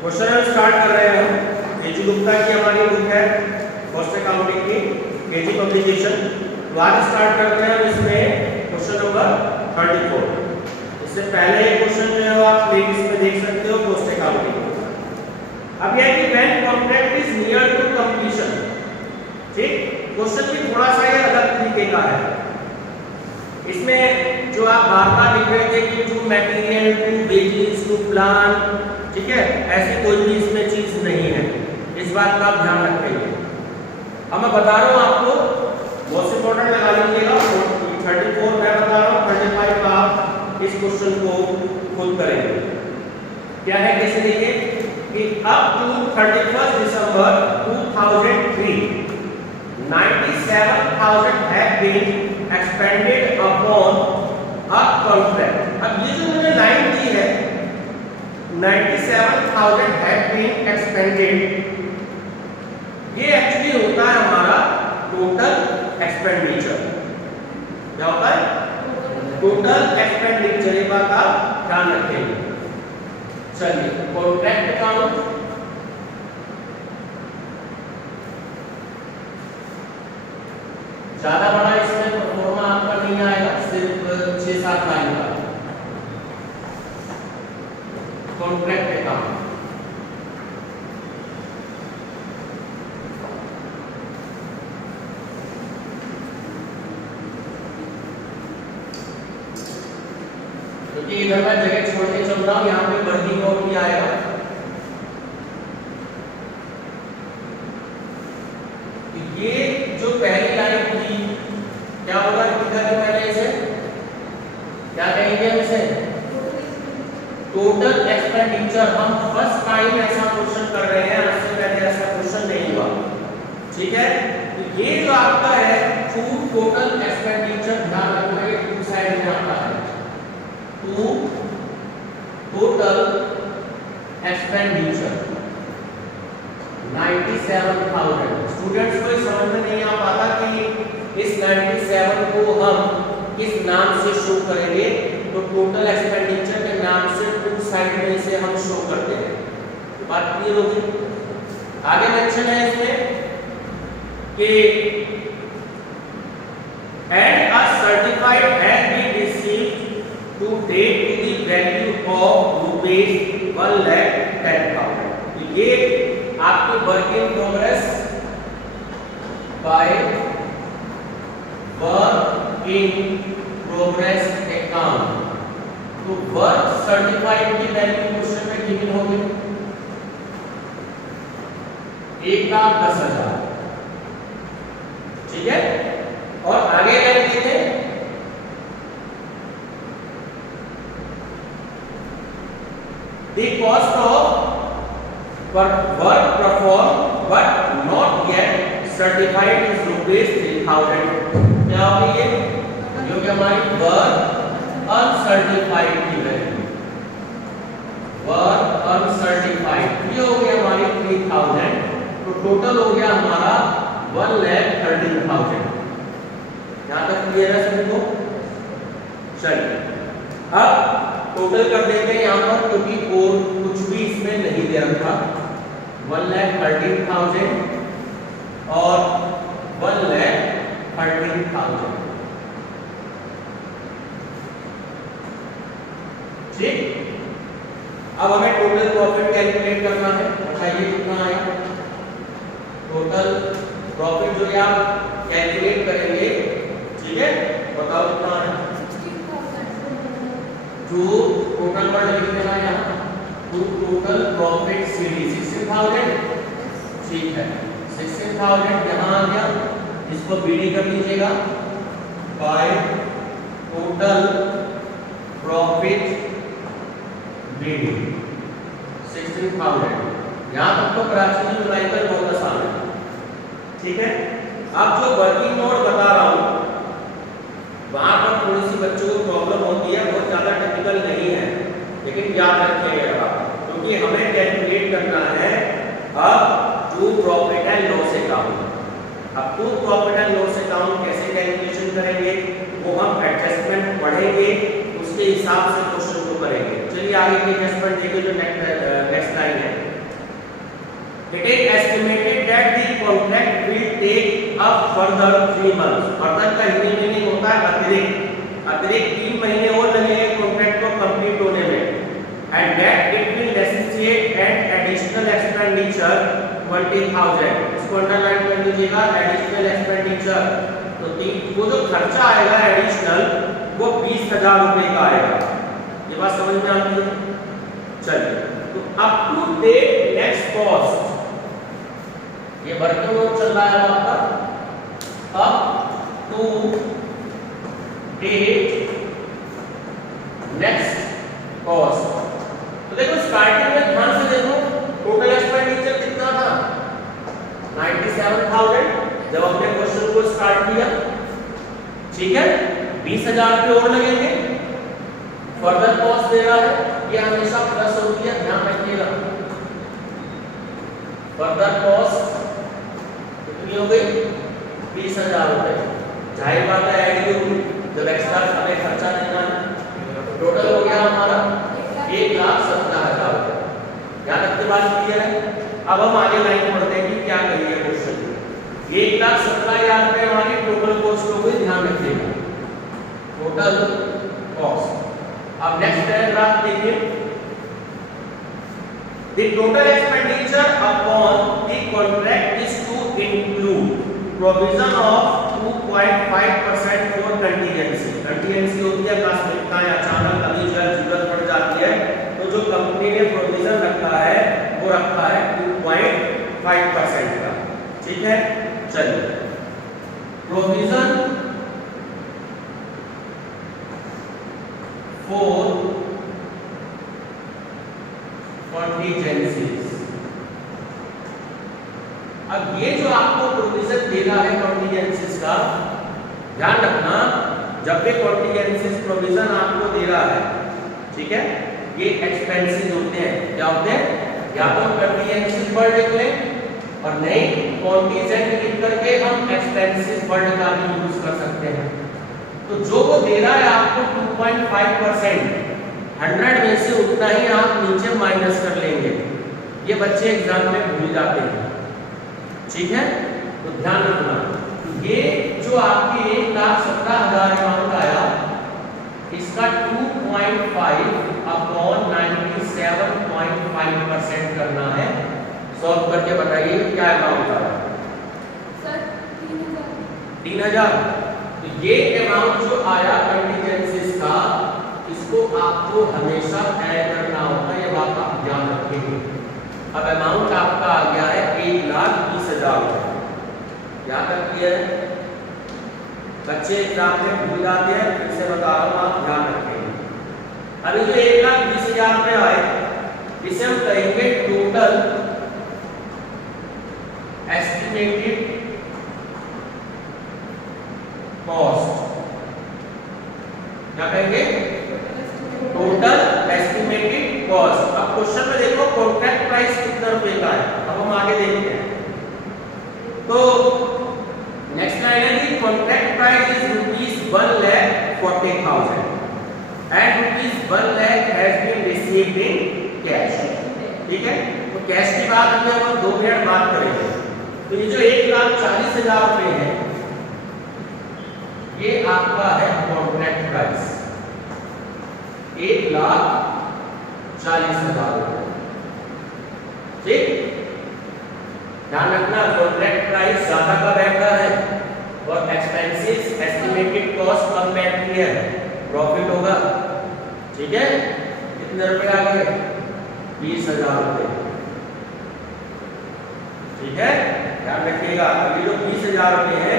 Question हम start कर रहे हैं हम केजी गुप्ता की हमारी बुक है फर्स्ट अकाउंटिंग की केजी पब्लिकेशन। तो आज स्टार्ट करते हैं हम इसमें क्वेश्चन नंबर 34। इससे पहले ये क्वेश्चन जो है आप प्लेलिस्ट में देख सकते हो पोस्ट अकाउंटिंग। अब यह कि when contract is near to completion, ठीक, क्वेश्चन भी थोड़ा सा ये अलग तरीके का है। इसमें जो आप बार-बार लिख रहे थे कि to material, to wages, to plan, ठीक है, ऐसी कोई भी इसमें चीज नहीं है, इस बात का आप ध्यान रखेंगे। अब मैं बता रहा हूँ आपको, मोस्ट इंपोर्टेंट लगा लीजिएगा। 34 मैं बता रहा हूँ, 35 का आप इस क्वेश्चन को खुद करेंगे। क्या है, कैसे देखिए कि up to 31 December 2003 97,000 have been expended upon a contract। अब ये जो मैंने लाइन दी है 97,000 have been expended, ये एक्चुअली होता है हमारा टोटल एक्सपेंडिचर। क्या होता है? Total expenditure. ये बात आप ध्यान रखेंगे। चलिए कॉन्ट्रैक्ट अकाउंट, ज्यादा बड़ा इसमें परफॉर्मा आपका नहीं आएगा, सिर्फ 6-7 लाइन का कॉन्ट्रैक्ट अकाउंट। क्योंकि इधर मैं जगह छोड़ के चल रहा हूं, यहाँ पे वर्किंग नोट भी आएगा। ये जो पहली लाइन थी, क्या होगा लिखा है पहले इसे, क्या कहेंगे हम इसे? Total expenditure. हम फर्स्ट टाइम ऐसा क्वेश्चन कर रहे हैं, इससे पहले ऐसा क्वेश्चन नहीं हुआ, ठीक है। तो ये जो आपका है टोटल एक्सपेंडिचर, ध्यान रखना ये टू साइड में आता है, टू टोटल एक्सपेंडिचर 97,000। स्टूडेंट्स को समझ में नहीं आ पाता कि इस 97 को हम किस नाम से शो करेंगे, तो टोटल एक्सपेंडिचर के नाम से टू साइड में इसे हम शो करते हैं। तो बात क्लियर होगी। आगे मेंशन है इसमें कि and a certified has been received to date to the value of ₹1,10,000। ये आपकी work in progress by work in progress account. तो वर्क सर्टिफाइड की वैल्यू क्वेश्चन में गिवन होगी 1,10,000, ठीक है। और आगे क्या लिखे थे, the cost of work performed but not yet certified is ₹3,000। क्या होगी ये? जो कि हमारी वर्क अनसर्टिफाइड की वैल्यू, वर्क अनसर्टिफाइड ये हो गया हमारी 3,000। तो टोटल हो गया हमारा 1,13,000। यहाँ तक क्लियर है सभी को? चलिए अब टोटल कर देते हैं यहाँ पर, क्योंकि और कुछ भी इसमें नहीं दे रखा। 1,13,000 और 1,13,000, ठीक। अब हमें टोटल प्रॉफिट कैलकुलेट करना है। बताइए कितना आया टोटल प्रॉफिट, जो आप कैलकुलेट करेंगे, ठीक है। बताओ कितना आया। जो टोटल पर लिख देना यहाँ, तो टोटल प्रॉफिट सीरीज 16,000, ठीक है। 16,000 यहाँ आ गया, इसको बीडी कर लीजिएगा बाय टोटल प्रॉफिट बीडी 16,000। यहाँ तक तो फ्रैक्शन न्यूमराइटर बहुत आसान है, ठीक है। अब जो वर्किंग नोट बता रहा हूँ वहां पर थोड़ी सी बच्चों को प्रॉब्लम होती है, बहुत ज्यादा टेक्निकल नहीं है, लेकिन याद रखिएगा क्योंकि हमें कैलकुलेट करना है अब to profit and loss account. अब to profit and loss account कैसे कैलकुलेशन करेंगे वो हम एडजस्टमेंट पढ़ेंगे, उसके हिसाब से क्वेश्चन को करेंगे। चलिए आगे की एडजस्टमेंट देखिए, जो नेक्स्ट लाइन है It is estimated that the contract will take up further 3 months. Further का हिंदी मीनिंग होता है अतिरिक्त 3 महीने और लगेंगे कॉन्ट्रैक्ट को कंप्लीट होने में. And that it will necessitate an additional expenditure 20,000. इसको अंडरलाइन कर लीजिएगा, एडिशनल एक्सपेंडिचर. तो वो जो खर्चा आएगा एडिशनल वो 20,000 रुपए का आएगा. ये बात समझ में आती है? चलिए, तो up to date next cost, ये वर्किंग नोट चल रहा है आपका up to date next cost. तो देखो स्टार्टिंग में ध्यान से देखो टोटल एक्सपेंडिचर कितना था 97,000 जब हमने क्वेश्चन को स्टार्ट किया. ठीक है, 20,000 रुपए और लगेंगे. फर्दर कॉस्ट दे रहा है, ये हमेशा प्लस होती है, ध्यान रखिएगा. फर्दर कॉस्ट कितनी हो गई 20,000 रुपए. जाहिर बात है ऐड ही होगी जब एक्स्ट्रा हमें खर्चा देना है. टोटल हो गया हमारा 1,17,000 रुपए. याद रखते बात क्लियर है. अब हम आगे लाइन पढ़ते हैं कि क्या कही है क्वेश्चन. 1,17,000 रुपए हमारी टोटल कॉस्ट हो गई. ध्यान रखिएगा टोटल कॉस्ट. अब नेक्स्ट पैराग्राफ देखिए. The total expenditure upon the contract is to include provision of 2.5% for contingency. Contingency होती है आकस्मिकता या अचानक कभी जरूरत पड़ जाती है, तो जो कंपनी ने प्रोविजन रखा है वो रखा है 2.5% का. ठीक है, चलिए. Provision for contingencies. अब ये जो आपको प्रोविजन देना है कॉन्टीजेंसीज का, ध्यान रखना जब भी कॉन्टीजेंसीज प्रोविजन आपको दे रहा है, ठीक है, ये एक्सपेंसेस होते हैं. क्या होते हैं? या तो कॉन्टीजेंसीज वर्ड लिख लें और नहीं कॉन्टीजेंट लिख करके हम एक्सपेंसेस वर्ड का भी यूज कर सकते हैं. तो जो वो दे रहा है आपको 2.5%, 100 में से उतना ही आप नीचे माइनस कर लेंगे. ये बच्चे एग्जाम में भूल जाते हैं. ठीक है, तो ध्यान रखना. ये जो आपके 1,17,000 अमाउंट आया, इसका 2.5 अपॉन 97.5% करना है. सॉल्व करके बताइए क्या अमाउंट आया. सर 3,000. तो ये अमाउंट जो आया कंटीजेंसीज का, इसको आपको हमेशा ऐड करना होगा. ये बात आप ध्यान रखेंगे. अब अमाउंट आपका आ गया है 1,20,000 रुपए. याद रखिए, बच्चे एग्जाम में भूल जाते हैं, फिर से बता रहा हूं, आप ध्यान रखेंगे. अभी जो 1,20,000 रुपए आए, इसे हम कहेंगे टोटल एस्टिमेटेड कॉस्ट. क्या कहेंगे? Total estimated cost. अब क्वेश्चन में देखो कॉन्ट्रैक्ट प्राइस कितना रुपए का है. अब हम आगे देखते हैं. तो नेक्स्ट लाइन है कि contract price is ₹1,40,000 and ₹1,00,000 has been received in cash. ठीक है, तो कैश की बात हम 2 मिनट बात करेंगे. तो ये जो 1,40,000 रुपए है, ये आपका है कॉन्ट्रैक्ट प्राइस 1,40,000 रुपए. ठीक, ध्यान रखना कॉन्ट्रैक्ट प्राइस ज्यादा का बैठा है और एक्सपेंसेस एस्टिमेटेड कॉस्ट कम बैठती है, प्रॉफिट होगा. ठीक है, कितने रुपए आ गए 20,000 रुपए. ठीक है, ध्यान रखिएगा. अभी जो 20,000 रुपए है,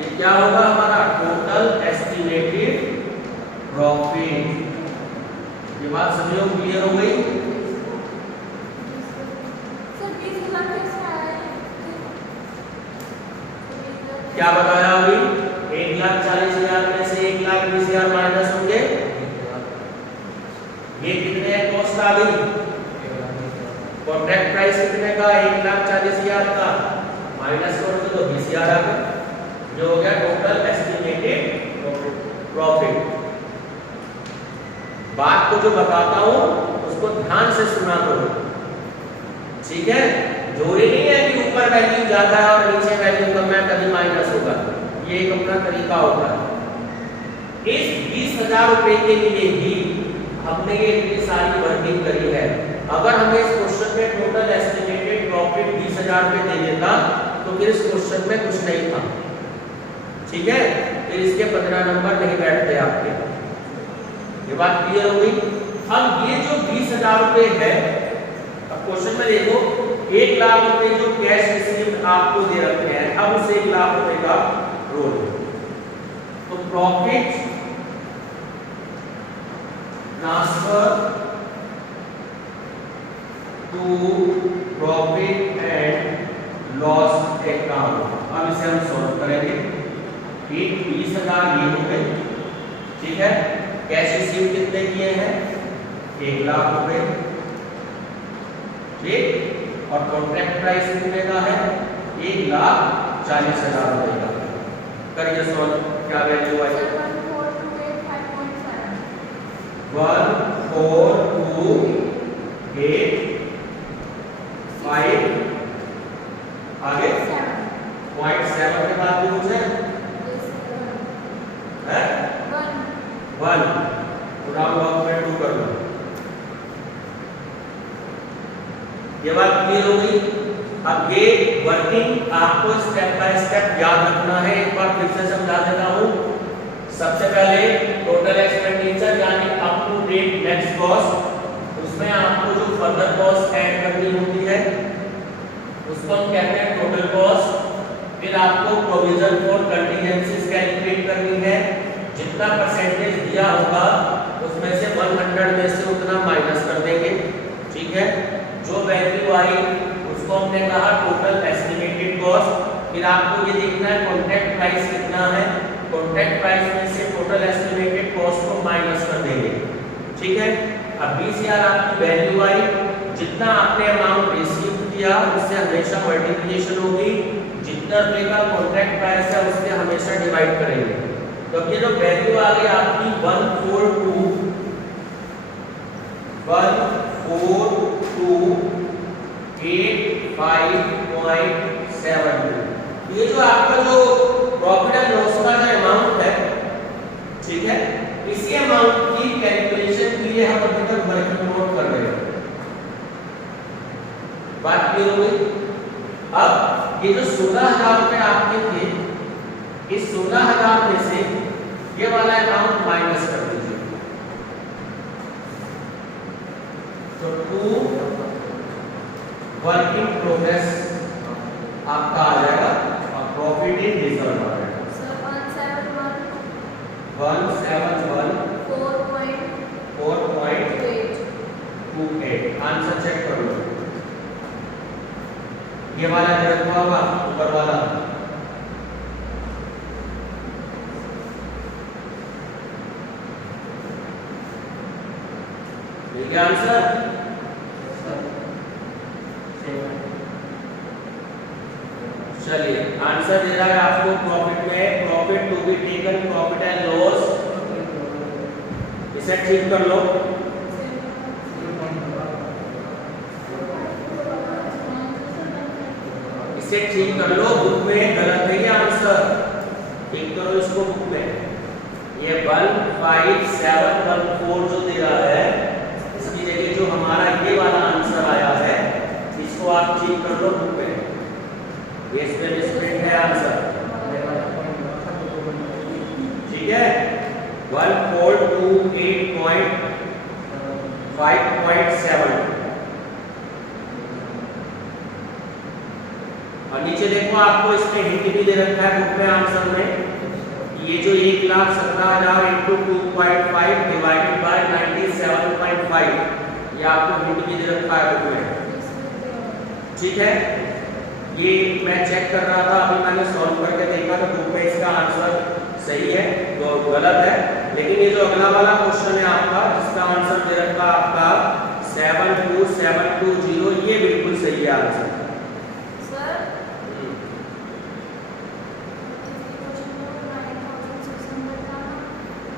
ये क्या होगा हमारा टोटल एस्टिमेटेड प्रॉफिट. ये बात सभी लोग क्लियर हो गई. सर 20,000 कैसे आया? क्या बताया अभी? 1,40,000 में से 1,20,000 माइनस होंगे. ये कितने कॉस्ट आ गई? कॉन्ट्रैक्ट प्राइस कितने का? 1,40,000 का. माइनस करोगे तो 20,000 आ गया, जो हो गया टोटल एस्टिमेटेड प्रॉफिट. बात को जो बताता हूं उसको ध्यान से सुना करो. ठीक है, जोरी नहीं ज्यादा है और नीचे वैल्यू कम है तभी माइनस होगा। ये एक अपना तरीका होता है। इस 20,000 रुपए के लिए ही हमने ये इतनी सारी वर्किंग करी है। अगर हमें इस क्वेश्चन में टोटल एस्टिमेटेड प्रॉफिट 20,000 रुपए दे देता तो फिर इस क्वेश्चन में कुछ नहीं था, ठीक है, फिर इसके 15 नंबर नहीं बैठते आपके। ये बात क्लियर हो गई। अब ये जो 20,000 रुपए है, अब क्वेश्चन में देखो 1 लाख रुपए जो कैश रिसीव्ड आपको दे रखे हैं, अब उस 1 लाख रुपए का रोल, तो profit transfer to profit and loss account. अब इसे हम सॉल्व करेंगे। 20,000 ये हो गए, ठीक है। कैश रिसीव कितने किए हैं? 1 लाख रुपए, ठीक। और कॉन्ट्रैक्ट प्राइस कितने का है? 1,40,000 रुपए का। करिए सॉल्व, क्या वैल्यू आई? 1428 आगे 0.7 के बाद भी कुछ है? 1 राउंड ऑफ में 2 कर लो। ये बात क्लियर हो गई। अब ये वर्किंग आपको स्टेप बाय स्टेप याद रखना है। एक बार फिर से समझा देता हूं। सबसे पहले टोटल एक्सपेंडिचर यानी up to date next cost, उसमें आपको जो फर्दर कॉस्ट ऐड करनी होती है उसको हम कहते हैं टोटल कॉस्ट। फिर आपको प्रोविजन फॉर कंटीजेंसीज कैलकुलेट करनी है। जितना परसेंटेज दिया होगा उसमें से 100 में से उतना माइनस कर देंगे, ठीक है। जो वैल्यू आई उसको हमने कहा टोटल एस्टिमेटेड कॉस्ट। फिर आपको ये देखना है कॉन्ट्रैक्ट प्राइस कितना है, कॉन्ट्रैक्ट प्राइस में से टोटल एस्टिमेटेड कॉस्ट को माइनस कर देंगे, ठीक है। अब 20,000 आपकी वैल्यू आई, जितना आपने अमाउंट रिसीव किया उससे हमेशा मल्टीप्लिकेशन होगी, जितना रुपए का कॉन्ट्रैक्ट प्राइस है उससे हमेशा डिवाइड करेंगे। तो अब ये जो वैल्यू आ गई आपकी 142,805.72। ये जो आपका जो प्रॉफिट एंड लॉस का जो अमाउंट है, ठीक है, इसी अमाउंट की कैलकुलेशन के लिए हम अभी तक वर्किंग नोट कर रहे हैं। बात क्लियर हो गई। अब ये जो 16,000 रुपए आपके थे, इस 16,000 में से ये वाला अमाउंट माइनस कर दीजिए। तो 2 वर्क इन प्रोग्रेस आपका आ जाएगा और प्रॉफिट इन रिजर्व आ जाएगा। 171 4.28। आंसर चेक कर लो। ये वाला रखा होगा ऊपर वाला, ठीक है आंसर। चलिए आंसर दे रहा है आपको प्रॉफिट में, profit to be taken profit and loss. इसे ठीक कर लो। इसे ठीक कर लो, बुक में गलत है ये आंसर, ठीक करो इसको बुक में। ये 15714 जो दे रहा है इसकी जगह जो हमारा ये वाला आंसर आया है इसको आप ठीक कर लो बुक में। ये स्प्लिट है आंसर, ठीक है। 1428.5.7। और नीचे देखो आपको इसमें हिंट भी दे रखा है बुक में आंसर में। ये जो 1,17,000 into 2.5 डिवाइडेड बाय 97.5, ये आपको हिंट भी दे रखा है बुक में, ठीक है। ये मैं चेक कर रहा था, अभी मैंने सॉल्व करके देखा तो बुक में इसका आंसर सही है, तो गलत है। लेकिन ये जो अगला वाला क्वेश्चन है आपका जिसका आंसर दे रखा आपका 72720, ये बिल्कुल सही है आंसर।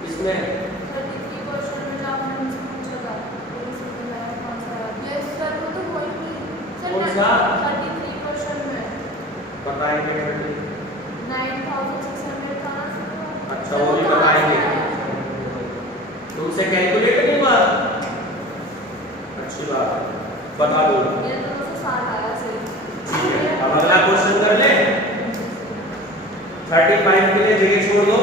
इसमें 33 क्वेश्चन में जो आपने मुझसे पूछा था कौन सा? ये सर वो तो वही सर कौन सा? 33 क्वेश्चन में बताएंगे 30? 9,600 था ना सर। अच्छा वो भी बताएंगे, तुमसे कैलकुलेट नहीं हुआ? अच्छी बात है, बता दो। मेरे तरफ से 60 आया सर। ठीक है, अब अगला क्वेश्चन कर ले। 35 के लिए जगह छोड़ दो,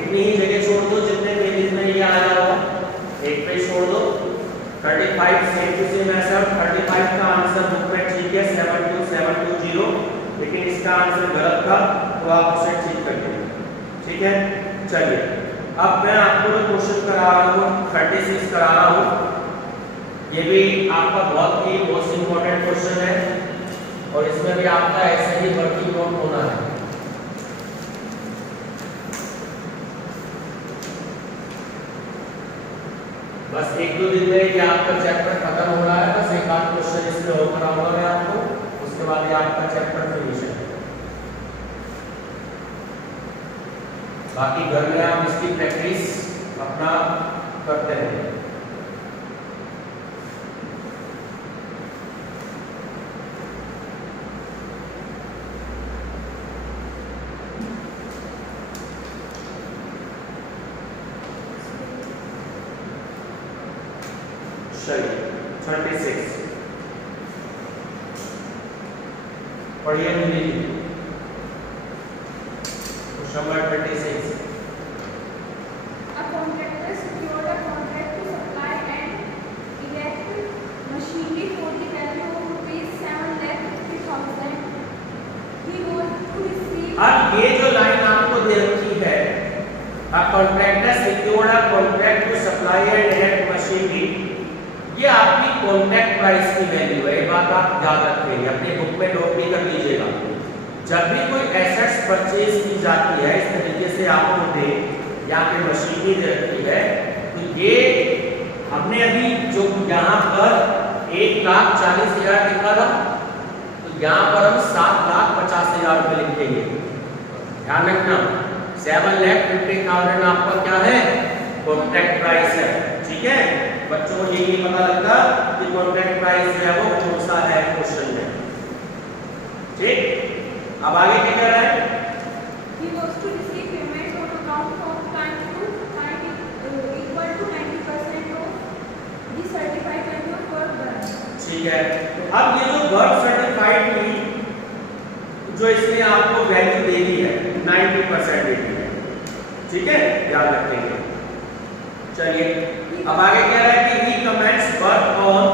इतनी ही जगह छोड़ दो जितने पेजेस में ये आया होगा, एक पेज छोड़ दो। 35 सेम टू सेम ऐसा। 35 का आंसर बुक में ठीक है 72720, लेकिन इसका आंसर गलत था तो आप उसे ठीक कर दीजिए। ठीक है, चलिए अब मैं आपको जो क्वेश्चन करा रहा हूँ 36 करा रहा हूँ। ये भी आपका बहुत ही मोस्ट इंपॉर्टेंट क्वेश्चन है और इसमें भी आपका ऐसे ही वर्किंग नोट होना है। बस एक दो दिन में ये आपका चैप्टर खत्म हो रहा है, बस एक आध क्वेश्चन इसमें और कराऊंगा मैं आपको, उसके बाद ये आपका चैप्टर फिनिश है। बाकी घर में आप इसकी प्रैक्टिस अपना करते रहें। चलिए 36 पढ़िए मुझे question number 36। A contractor secured a contract to supply and erect machinery for the value of rupees 7,50,000. He was to receive. अब ये जो लाइन आपको दे रखी है, a contractor secured a contract to supply and erect machinery, ये आपकी contract price की value है। ये बात आप याद रखेंगे, अपने बुक में नोट भी कर लीजिएगा। जब भी कोई एसेट्स परचेज की जाती है इस तरीके से आपको दे या फिर मशीनरी दे रखी है, तो ये हमने अभी जो यहाँ पर 1,40,000 लिखा था, तो यहाँ पर हम 7,50,000 रुपये लिखेंगे। ध्यान रखना 7,50,000 आपका क्या है, कॉन्ट्रैक्ट प्राइस है। ठीक है, बच्चों को ये नहीं पता लगता कि कॉन्ट्रैक्ट प्राइस जो है वो कौन सा है क्वेश्चन में। ठीक, अब आगे क्या कह रहा है? He was to receive payment on account of time to time equal to 90% of the certified value of work done. ठीक है, तो अब ये जो वर्क सर्टिफाइड की जो इसने आपको वैल्यू दे दी है 90% दे दी है। ठीक है, याद रखेंगे। चलिए अब आगे कह रहा है कि he commenced work on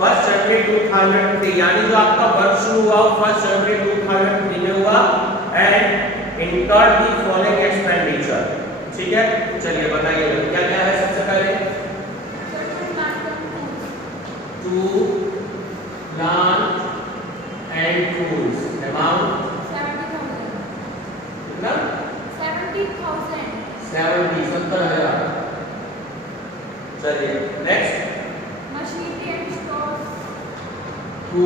1 January 2003, यानी जो आपका वर्क शुरू हुआ 1 January 2003 में हुआ and incurred the following expenditure। ठीक है, चलिए बताइए क्या क्या है। सबसे पहले to plant and tools amount 70,000. कितना? 70,000. 70,000। चलिए next Machinery and stores. To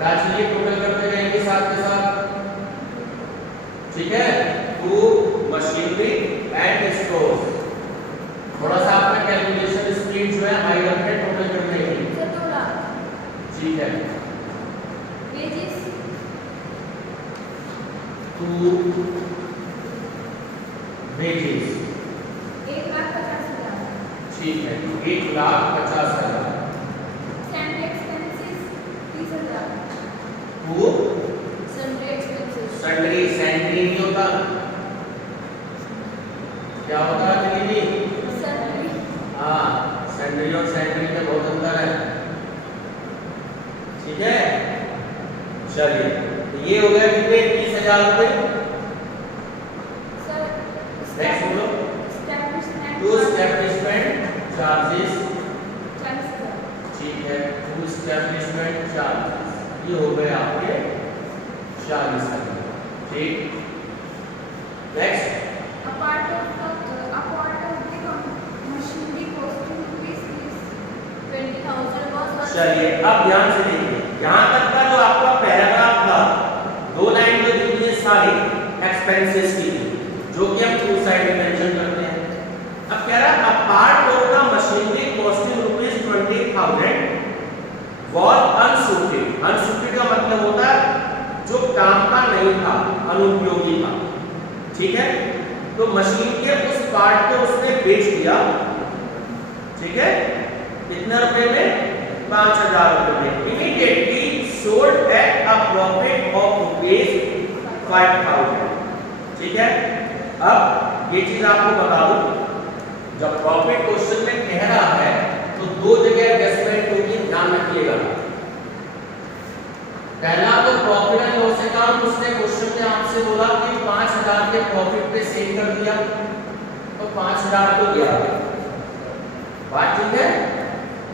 चलिए टोटल करते जाएंगे साथ के साथ। ठीक है, टू मशीनरी एंड स्टोर्स। थोड़ा सा आपका कैलकुलेशन स्पीड जो है हाई रखें टोटल करने की। 17,00,000. ठीक है, Wages. To wages. 1,50,000. ठीक है, 1,50,000। Sundry expenses 30,000. To Sundry expenses. Salary salary नहीं होता, क्या होता है दीदी? Sundry. हाँ, सैलरी और सैलरी में बहुत अंतर है। ठीक है, चलिए तो ये हो गया कितने 30,000 रुपए। Sir. नेक्स्ट बोलो। Establishment. To establishment charges. 40,000. ठीक है, टू एस्टैब्लिशमेंट चार्जेस ये हो गए आपके 40,000। ठीक, next A part of the machinery costing rupees is 20,000 was. चलिए अब ध्यान से देखिए, यहाँ तक का जो आपका पैराग्राफ था 2 लाइन जो दी है सारी एक्सपेंसेस की जो कि हम टू साइड में मेंशन करते हैं। अब कह रहा है part of the machinery costing rupees 20,000 was unsuited. Unsuited का मतलब होता है जो काम का नहीं था, अनुपयोगी था, ठीक है, तो मशीन के उस पार्ट को उसने बेच दिया, ठीक है, कितने रुपए में? 5000 रुपए में। Immediately sold at a profit of ₹5000, ठीक है। अब ये चीज आपको बता दूं, जब प्रॉफिट क्वेश्चन में कह रहा है तो दो जगह एडजस्टमेंट होगी, ध्यान रखिएगा। पहला तो प्रॉफिट एंड लॉस अकाउंट, उसने क्वेश्चन में आपसे बोला कि 5000 के प्रॉफिट पे सेल कर दिया, तो 5000 तो गया, बात ठीक है।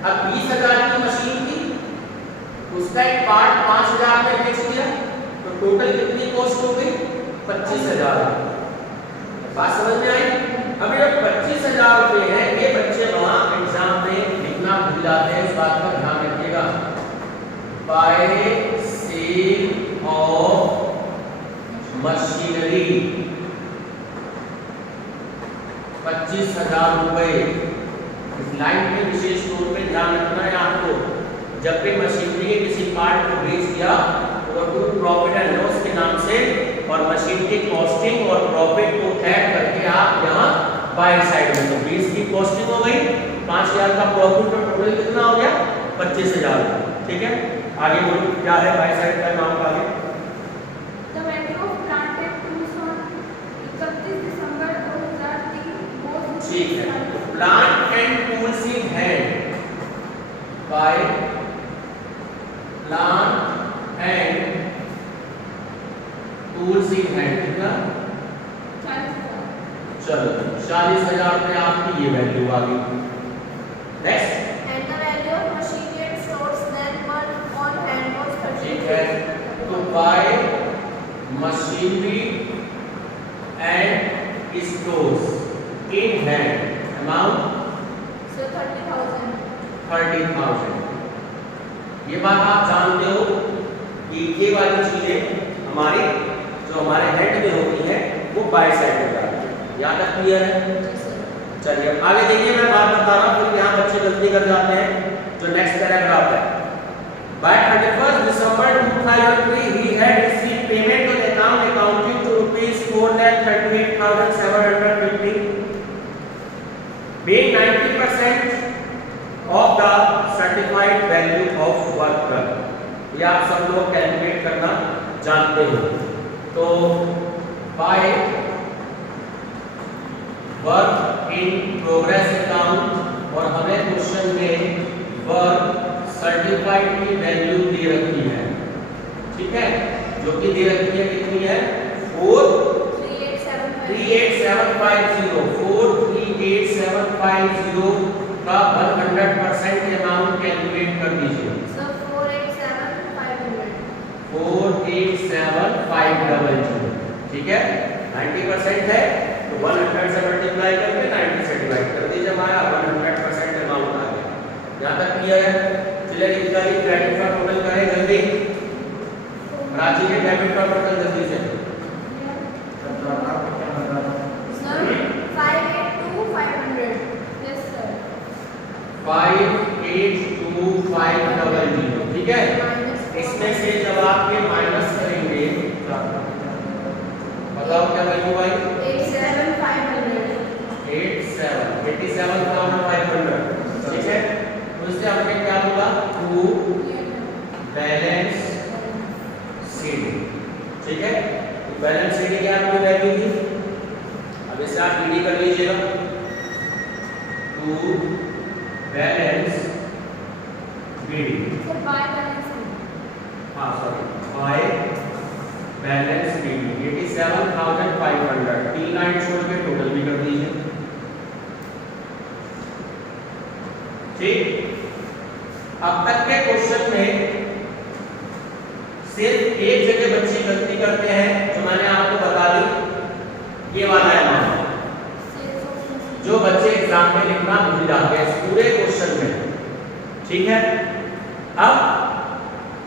अब 20000 की मशीन थी, उसका एक पार्ट 5000 में बेच दिया, तो टोटल कितनी कॉस्ट हो गई? 25000। बात समझ में आई? अब ये 25000 रुपए है, ये बच्चे वहां एग्जाम में लिखना भूल जाते हैं, इस बात का ध्यान रखिएगा। बाय सेल ऑफ मशीनरी 25000 रुपए। इस लाइन में विशेष तौर पे ध्यान रखना है आपको, जब भी मशीनरी के किसी पार्ट को बेच दिया तो प्रॉफिट एंड लॉस के नाम से और मशीन की कॉस्टिंग और प्रॉफिट को ऐड करके आप यहाँ बाय साइड में, तो 20 की कॉस्टिंग हो गई, 5000 का प्रॉफिट, और टोटल कितना हो गया? 25000, ठीक है। आगे बोलो क्या है बाय साइड का नाम आगे? The value of plant and tools on 31 December 2003 was, ठीक है, plant and tools in hand, by plant and tools in hand, कितना? 40,000। चलो 40000 रुपए आपकी ये वैल्यू आ गई। Next, And the value of machinery and stores then were on hand was 30,000। ठीक है, तो bye machinery and stores in hand amount So 30,000। 30,000। ये बात आप जानते हो कि ये वाली चीजें हमारी जो हमारे हेड में होती है वो बाय साइड में जाती है, यहाँ तक क्लियर है? चलिए आगे देखिए, मैं बात बता रहा हूँ, फिर यहाँ बच्चे गलती कर जाते हैं। जो नेक्स्ट पैराग्राफ है, bye 31 December 2003 he had received payment on account amounting to ₹438,750, being 90% of the certified value of work done। ये आप सब लोग कैलकुलेट करना जानते हो। तो bye work in progress account, और हमें क्वेश्चन में वर्क सर्टिफाइड की वैल्यू दे रखी है, ठीक है, जो कि दे रखी है कितनी है? 438,750 का 100% अमाउंट कैलकुलेट कर दीजिए। So 487,500। 487,500, ठीक है, 90% है तो 100 से मल्टीप्लाई करके 90 से डिवाइड कर दीजिए, हमारा 100% अमाउंट आ गया। यहाँ तक क्लियर है? चलिए इसका क्रेडिट का टोटल करें जल्दी, राशि के डेबिट का टोटल जल्दी से। Sir, 582,500। Yes sir। 582,500, ठीक है। इसमें से जब आपके माइनस करेंगे, बताओ क्या वैल्यू आई? 87,500, ठीक है। तो इससे हमने क्या बोला? टू बैलेंस शीट, ठीक है। बैलेंस शीट की आपकी वैल्यू थी, अब इसे आप ईडी कर लीजिएगा, to balance BD, Sir, by balance। हाँ sorry, by balance BD 87,500, 3 line छोड़ के टोटल भी कर दीजिए, ठीक। अब तक के क्वेश्चन में सिर्फ एक जगह बच्चे गलती करते हैं, जो मैंने आपको बता दी, ये वाला अमाउंट जो बच्चे एग्जाम में लिखना भूल जाते हैं पूरे क्वेश्चन में, ठीक है। अब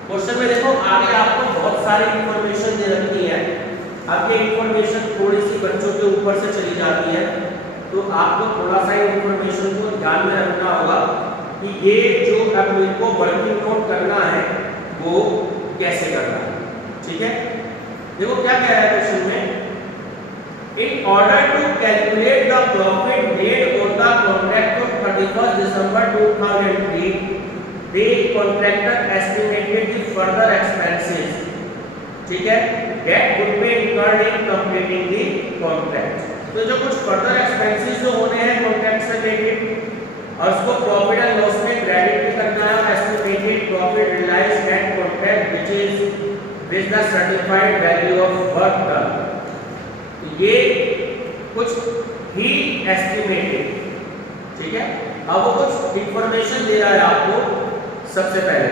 क्वेश्चन में देखो आगे आपको बहुत सारी इंफॉर्मेशन दे रखी है। अब ये इंफॉर्मेशन थोड़ी सी बच्चों के ऊपर से चली जाती है, तो आपको थोड़ा सा इंफॉर्मेशन को ध्यान में रखना होगा कि ये जो अब इनको वर्किंग नोट करना है वो कैसे करना है, ठीक है। 2003, the contractor estimated the further expenses, ठीक है, that would be incurred in completing the contract. तो जो कुछ further expenses जो होने हैं कॉन्ट्रैक्ट से रिलेटेड और उसको प्रॉफिट एंड लॉस में क्रेडिट भी करना है, और estimated profit realised at contract which is with the certified value of work done. ये कुछ ही एस्टिमेटेड, ठीक है। अब वो कुछ इंफॉर्मेशन दे रहा है आपको सबसे पहले,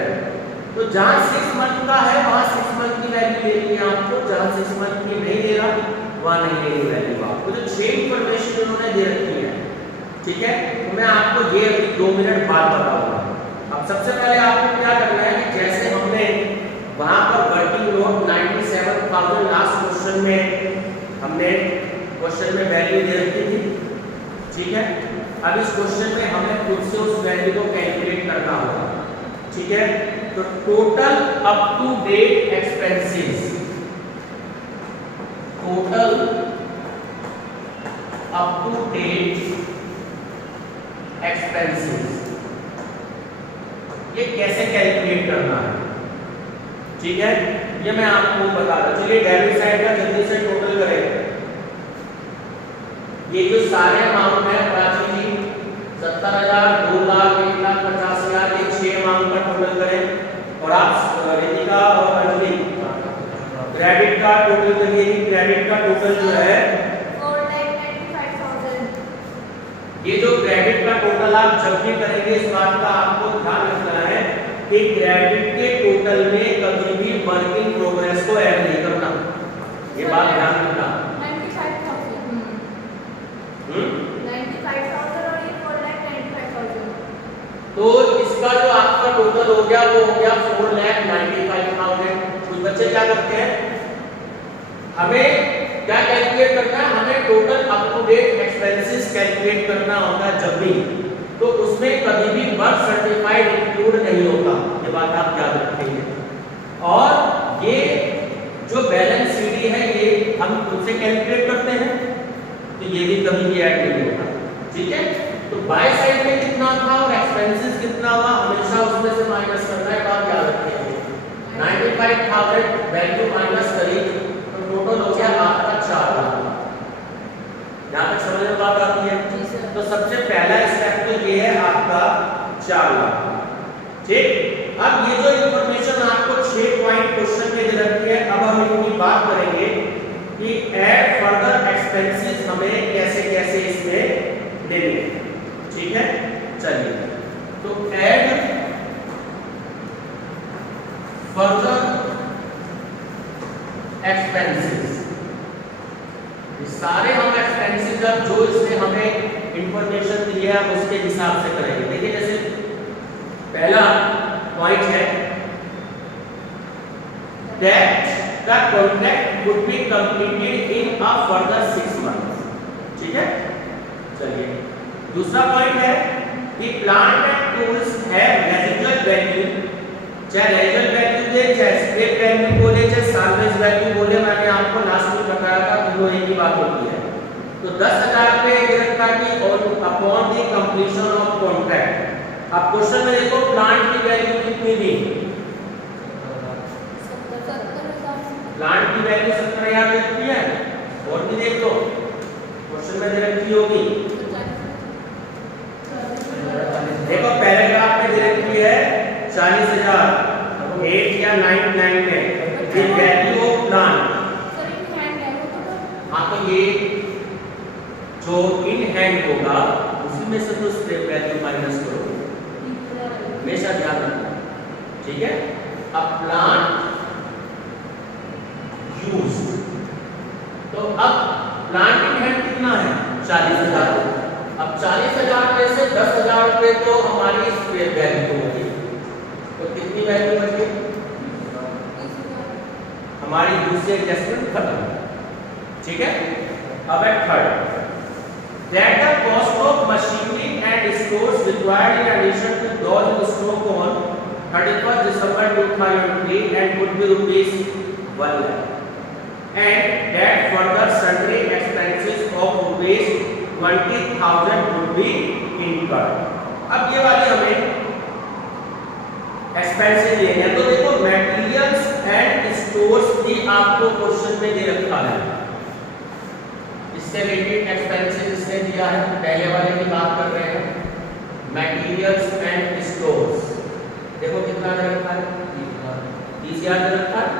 तो जहां 6 मंथ का है वहां 6 मंथ की वैल्यू लेनी है आपको, जहां 6 मंथ की नहीं दे रहा वहां नहीं लेनी वैल्यू आपको। जो 6 इंफॉर्मेशन उन्होंने दे रखी है, ठीक है, तो मैं आपको ये अभी 2 मिनट बाद बताऊंगा। अब सबसे पहले आपको क्या करना है कि जैसे हमने वहां पर वर्किंग लोड 97,000 लास्ट क्वेश्चन में हमने क्वेश्चन में वैल्यू दे रखी थी, ठीक है। अब इस क्वेश्चन में हमें खुद से उस वैल्यू को कैलकुलेट करना होगा, ठीक है। तो total up to date expenses, total up to date expenses, ये कैसे कैलकुलेट करना है, ठीक है, ये मैं आपको बता रहा हूं। चलिए डेबिट साइड का जल्दी से टोटल करें। ये जो सारे अमाउंट है प्राची जी 70,000, 2 लाख, 1 लाख 50,000, ये 6 अमाउंट का टोटल करें। और आप रितिका और अंजलि क्रेडिट का टोटल करिए कि क्रेडिट का टोटल जो है 4,95,000। ये जो क्रेडिट का टोटल आप जब भी करेंगे इस बात का आपको ध्यान रखना है कि क्रेडिट के टोटल में कभी भी वर्किंग प्रोग्रेस को ऐड नहीं करना, ये बात ध्यान रखना। 95,000 और ये 4,95,000। तो इसका जो आपका टोटल हो गया वो हो गया 4,95,000। कुछ बच्चे क्या करते हैं, हमें क्या कैलकुलेट करना है, हमें total up to date expenses calculate करना होता है जब भी, तो उसमें कभी भी वर्क सर्टिफाइड इंक्लूड नहीं होता, ये बात आप याद रखेंगे। और ये जो बैलेंस सीडी है ये हम खुद से कैलकुलेट करते हैं, तो ये भी कभी भी ऐड नहीं होता, ठीक है। तो बाय साइड में कितना था और एक्सपेंसेस कितना हुआ, हमेशा उसमें से माइनस करना है, बात याद रखिए। 95,000 वैल्यू माइनस करी तो टोटल हो गया आपका 4 लाख। यहां तक समझ में बात आती है? तो सबसे पहला स्टेप तो ये है आपका 4 लाख, ठीक। अब ये जो इंफॉर्मेशन आपको 6 पॉइंट क्वेश्चन में दे रखी है, अब हम इनकी बात करेंगे कि ऐड फर्दर एक्सपेंसेस हमें कैसे कैसे इसमें लेने, ठीक है। चलिए, तो ऐड फर्दर एक्सपेंसेस, सारे हम एक्सपेंसेस अब जो इसमें हमें इंफॉर्मेशन दी है हम उसके हिसाब से करेंगे। देखिए जैसे पहला पॉइंट है that the contract would be completed in a further 6 months, ठीक है। चलिए, दूसरा पॉइंट है कि plant and tools have residual value, चाहे रेजिडुअल वैल्यू दे, चाहे स्क्रैप वैल्यू बोले, चाहे साल्वेज वैल्यू बोले, मैंने आपको लास्ट में बताया था दोनों एक ही बात होती है। तो 10,000 रुपए दे रखा कि upon the completion of contract. अब क्वेश्चन में देखो प्लांट की वैल्यू कितनी दी, प्लांट की वैल्यू 70,000 दे रखी है, और भी देख लो क्वेश्चन में दे रखी होगी, देखो पैराग्राफ में दे रखी है 40,000 8 या 9 में द वैल्यू ऑफ प्लांट। हाँ, तो ये जो इन हैंड होगा उसी में से तो स्क्रैप वैल्यू माइनस करो, हमेशा ध्यान रखना, ठीक है। अब प्लांट यूज्ड, तो अब प्लांट इन हैंड कितना है 40,000। अब 40,000 में से 10,000 रुपए तो हमारी स्क्रैप वैल्यू होगी, तो कितनी वैल्यू बची, हमारी दूसरी एडजस्टमेंट खत्म, ठीक है। अब है third, that the cost of machinery and stores required in addition to those in stock on 31st December 2003 and would be rupees 1 lakh, and that further sundry expenses of rupees 20,000 would be incurred। अब ये वाली हमें expenses लेने हैं, तो देखो materials and stores भी आपको क्वेश्चन में दे रखा है। इससे रिलेटेड एक्सपेंसेस इसने दिया है, पहले वाले की बात कर रहे हैं, मटेरियल्स एंड स्टोर्स। देखो कितना दे रखा है, 30,000 दे रखा है,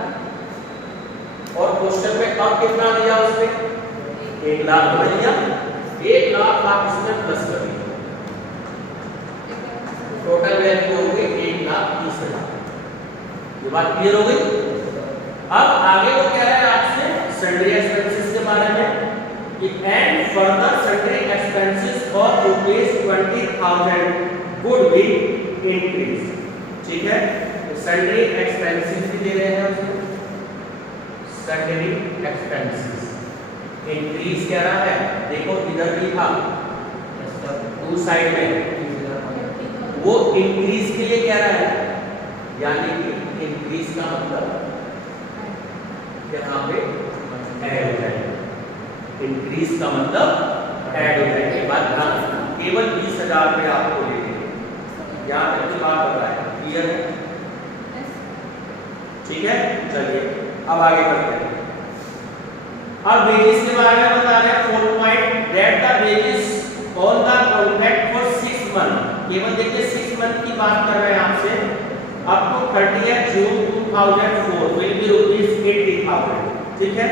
और क्वेश्चन में अब कितना दिया उसने, 1 लाख तो दिया, 1 लाख आप इसमें प्लस कर दिया, टोटल वैल्यू हो गई 1,30,000। ये बात क्लियर हो गई। अब आगे वो कह रहा है आपसे सन्ड्री एक्सपेंसेस के बारे में कि and further sundry expenses for ₹20,000 would be increase. ठीक है, तो सन्ड्री एक्सपेंसेस भी दे रहे हैं उसमें, सन्ड्री एक्सपेंसेस इंक्रीज कह रहा है। देखो इधर भी था टू साइड में, वो इंक्रीज के लिए कह रहा है, यानी कि इंक्रीज का मतलब यहाँ पे ऐड हो जाएगा, इंक्रीज का मतलब ऐड हो जाएगा। बात ध्यान, केवल 20,000 रुपये आपको लेंगे, यहाँ तक की बात बता है, क्लियर है? ठीक है, चलिए अब आगे बढ़ते हैं। अब वेजेस के बारे में बता रहे हैं, 4 point that the wages on the contract for 6 month. केवल देखिए 6 मंथ की बात कर रहे हैं आपसे, up to 30 June 2004 will be ₹80,000। ठीक है,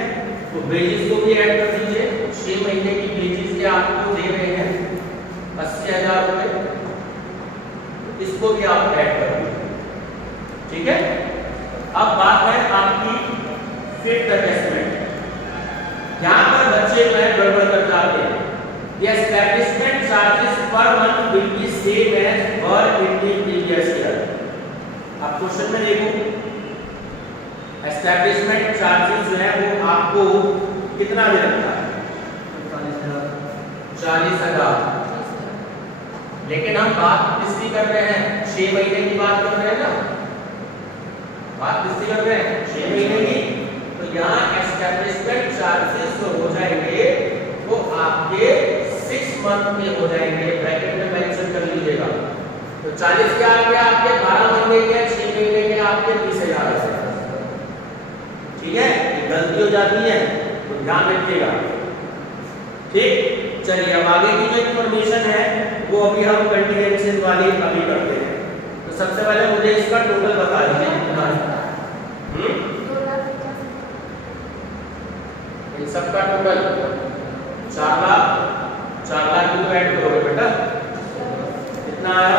तो वेजेस को भी ऐड कर दीजिए, 6 महीने की वेजेस के आपको दे रहे हैं 80,000 रुपए, इसको भी आप ऐड कर दीजिए। ठीक है, अब बात है आपकी 5th असेसमेंट। यहाँ पर बच्चे जो है गड़बड़ कर जाते हैं। The establishment charges per month will be same as were in the previous year। अब क्वेश्चन में देखो, एस्टैब्लिशमेंट चार्जेस जो है वो आपको कितना दे रखा है, 40,000। लेकिन हम बात किसकी कर रहे हैं, 6 महीने की बात कर रहे हैं ना, बात किसकी कर रहे हैं, 6 महीने की। तो यहाँ एस्टैब्लिशमेंट चार्जेस जो हो जाएंगे वो आपके 6 मंथ में हो जाएंगे, ब्रैकेट में मेंशन कर लीजिएगा। तो 40,000 रुपये आपके 12 महीने के, 6 महीने के आपके 30,000 से। ठीक है, ये गलती हो जाती है तो ध्यान रखिएगा। ठीक, चलिए अब आगे की जो इंफॉर्मेशन है वो अभी हम कंटीन्यूएशन वाली अभी करते हैं। तो सबसे पहले मुझे इसका टोटल बता दीजिए कितना है। इन सबका टोटल 4 लाख, 4 लाख की तो ऐड करोगे बेटा, कितना आया,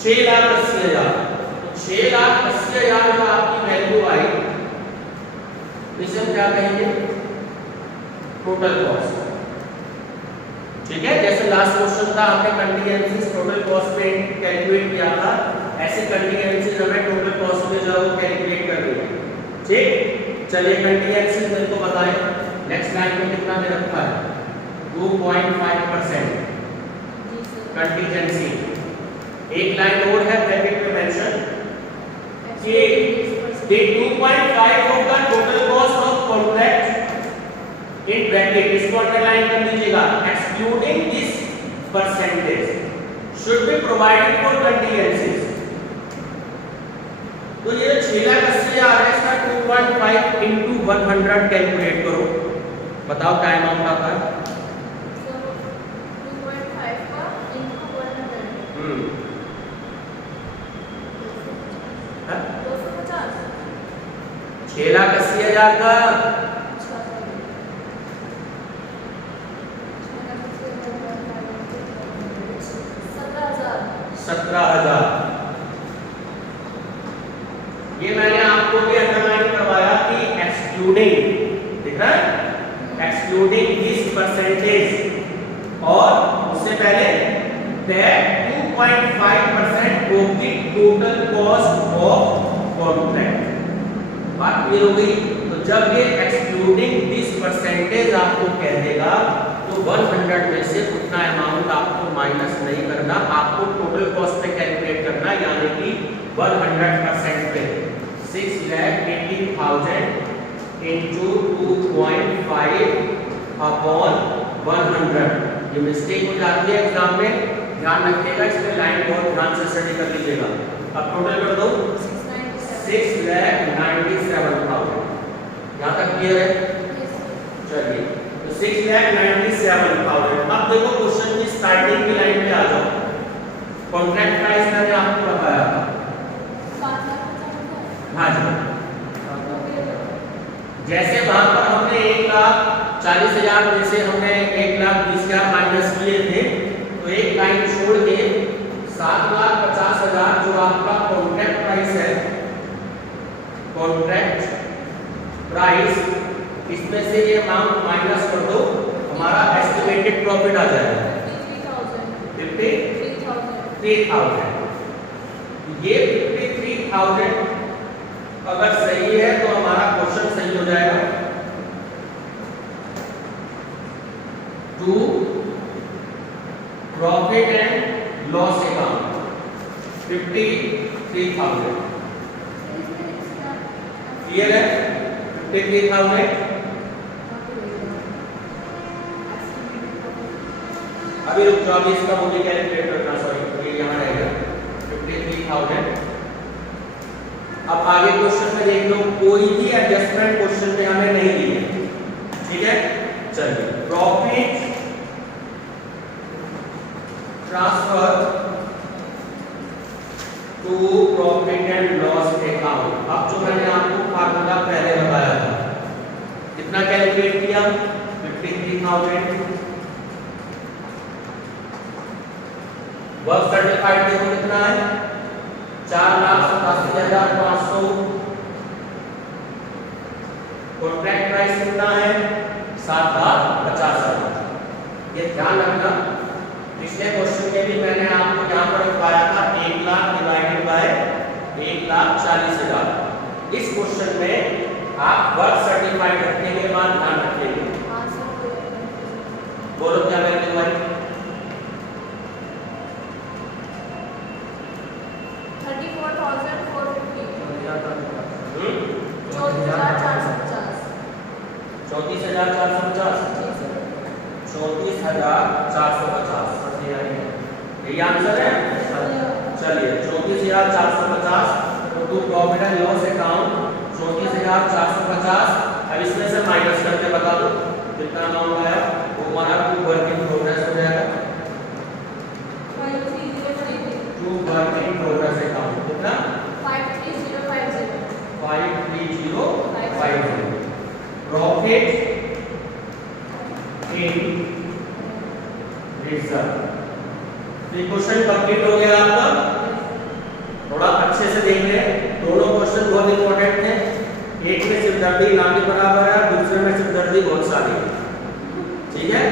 6,80,000। तो 6,80,000 जो आपकी वैल्यू आई, इसे हम क्या कहेंगे, टोटल कॉस्ट। ठीक है, जैसे लास्ट क्वेश्चन था हमने कंटीन्यूएंसीज टोटल कॉस्ट पे कैलकुलेट किया था, ऐसे कंटीन्यूएंसीज हमें टोटल कॉस्ट में जो है वो कैलकुलेट कर देंगे। ठीक, चलिए कंटीन्यूएंसीज मेरे को बताएं, नेक्स्ट लाइन में कितना दे रखा है, 2.5% कंटीजेंसी। एक लाइन और है ब्रैकेट में मेंशन कि the 2.5 of the total cost of contract in bracket, इसको अंडरलाइन कर लीजिएगा, excluding this percentage should be provided for contingencies। तो ये 6,80,000 है, इसका 2.5 into 100 कैलकुलेट करो, बताओ क्या अमाउंट आता है। 2.5 का into 100 250। 6,80,000 का 17,000। ये मैंने आपको भी अंडरलाइन करवाया कि एक्सक्लूडिंग, दिख रहा है, एक्सक्लूडिंग दिस परसेंटेज, और उससे पहले that 2.5% of the total cost of contract. बात क्लियर हो गई। तो जब ये एक्सक्लूडिंग दिस परसेंटेज आपको कह देगा तो 100 में से उतना अमाउंट आपको माइनस नहीं करना, आपको टोटल कॉस्ट पे कैलकुलेट करना, यानी कि 100% पे 6,80,000 into 2.5 upon 100। ये मिस्टेक हो जाती है एग्जाम में, ध्यान रखिएगा, इसमें लाइन बहुत ध्यान से स्टडी कर लीजिएगा। अब टोटल कर दो 6,97,000। यहाँ तक क्लियर है? चलिए, तो 6,97,000। अब देखो क्वेश्चन की स्टार्टिंग की लाइन पे आ जाओ। कॉन्ट्रैक्ट प्राइस मैंने आपको बताया था। हाँ जी, जैसे वहां पर हमने 1,40,000 में से हमने 1,20,000 माइनस किए थे, तो एक लाइन छोड़ के 7,50,000 जो आपका कॉन्ट्रैक्ट प्राइस है, कॉन्ट्रैक्ट प्राइस, इसमें से ये अमाउंट माइनस कर दो, हमारा एस्टिमेटेड प्रॉफिट आ जाएगा 53,000। ये 53,000 अगर सही है तो हमारा क्वेश्चन सही हो जाएगा। To profit and loss account 53,000। Clear है? 53,000। अभी रुक जाओ, अभी इसका मुझे कैलकुलेट करना, सॉरी ये यहाँ रहेगा 53,000। अब आगे क्वेश्चन में देख लो, कोई भी एडजस्टमेंट क्वेश्चन में हमें नहीं दी है, ठीक है? चलिए, profit transfer to profit and loss account. अब जो मैंने आपको फार्मूला पहले बताया था, कितना कैलकुलेट किया? 53,000। वर्क सर्टिफाइड देखो कितना है? 4,87,500। कॉन्ट्रैक्ट प्राइस कितना है? 7,50,000। ये ध्यान रखना, पिछले क्वेश्चन में भी मैंने आपको यहाँ पर बताया था 1 लाख डिवाइडेड बाय 1,40,000। इस क्वेश्चन में आप वर्क सर्टिफाइड रखने के बाद ध्यान रखेंगे। बोलो क्या वैल्यू आई? 34,450। यही आंसर है? चलिए, 34,450 to profit and loss account 34,450। अब इसमें से माइनस करके बता दो कितना अमाउंट आया। वो हमारा टू वर्क इन प्रोग्रेस हो जाएगा। To work in progress account कितना? 53050। Profit in reserve. ये क्वेश्चन कंप्लीट हो गया आपका। थोड़ा अच्छे से देख लें, दोनों क्वेश्चन बहुत इंपॉर्टेंट थे। एक में सिरदर्दी ना के बराबर है, दूसरे में सिरदर्दी बहुत सारी है, ठीक है?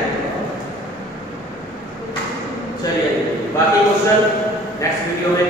चलिए, बाकी क्वेश्चन नेक्स्ट वीडियो में